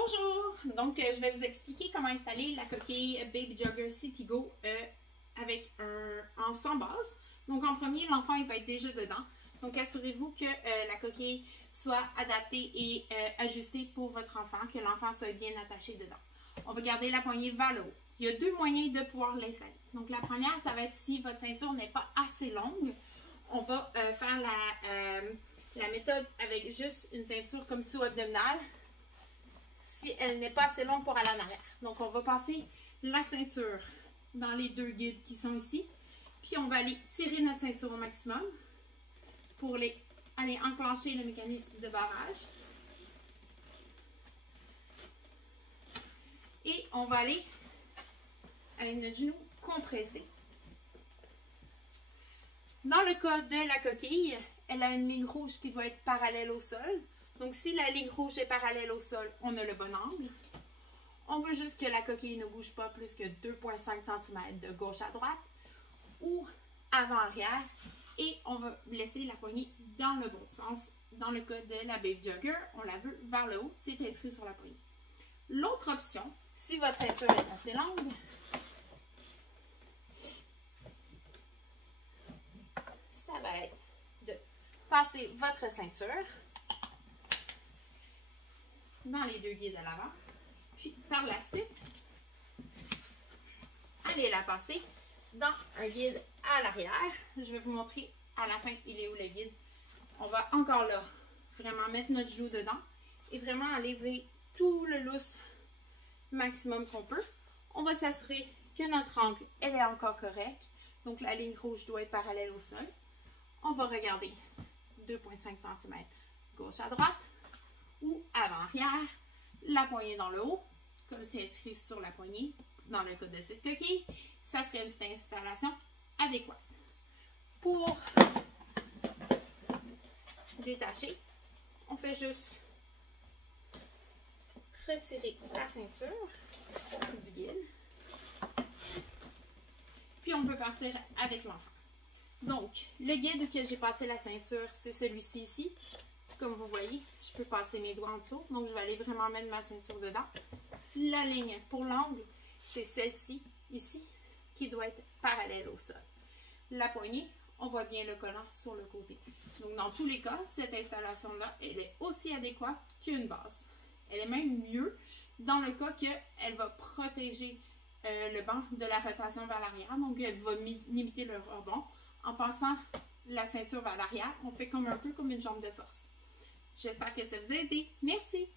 Bonjour! Donc, je vais vous expliquer comment installer la coquille Baby Jogger Citigo avec en 100 bases. Donc, en premier, l'enfant il va être déjà dedans. Donc, assurez-vous que la coquille soit adaptée et ajustée pour votre enfant, que l'enfant soit bien attaché dedans. On va garder la poignée vers le haut. Il y a deux moyens de pouvoir l'installer. Donc, la première, ça va être si votre ceinture n'est pas assez longue. On va faire la méthode avec juste une ceinture comme sous-abdominale. Si elle n'est pas assez longue pour aller en arrière. Donc, on va passer la ceinture dans les deux guides qui sont ici. Puis, on va aller tirer notre ceinture au maximum pour aller enclencher le mécanisme de barrage. Et on va aller avec notre genou compressé. Dans le cas de la coquille, elle a une ligne rouge qui doit être parallèle au sol. Donc, si la ligne rouge est parallèle au sol, on a le bon angle. On veut juste que la coquille ne bouge pas plus que 2,5 cm de gauche à droite ou avant-arrière. Et on va laisser la poignée dans le bon sens. Dans le cas de la Baby Jogger, on la veut vers le haut. C'est inscrit sur la poignée. L'autre option, si votre ceinture est assez longue, ça va être de passer votre ceinture dans les deux guides à l'avant. Puis, par la suite, allez la passer dans un guide à l'arrière. Je vais vous montrer à la fin, il est où le guide. On va encore là, vraiment mettre notre genou dedans et vraiment enlever tout le lousse maximum qu'on peut. On va s'assurer que notre angle, elle est encore correcte. Donc, la ligne rouge doit être parallèle au sol. On va regarder 2,5 cm gauche à droite ou avant-arrière, la poignée dans le haut, comme c'est écrit sur la poignée, dans le cas de cette coquille, ça serait une installation adéquate. Pour détacher, on fait juste retirer la ceinture du guide, puis on peut partir avec l'enfant. Donc, le guide que j'ai passé la ceinture, c'est celui-ci ici. Comme vous voyez, je peux passer mes doigts en dessous. Donc, je vais aller vraiment mettre ma ceinture dedans. La ligne pour l'angle, c'est celle-ci, ici, qui doit être parallèle au sol. La poignée, on voit bien le collant sur le côté. Donc, dans tous les cas, cette installation-là, elle est aussi adéquate qu'une base. Elle est même mieux dans le cas qu'elle va protéger le banc de la rotation vers l'arrière. Donc, elle va limiter le rebond. En passant la ceinture vers l'arrière, on fait comme un peu comme une jambe de force. J'espère que ça vous a aidé. Merci!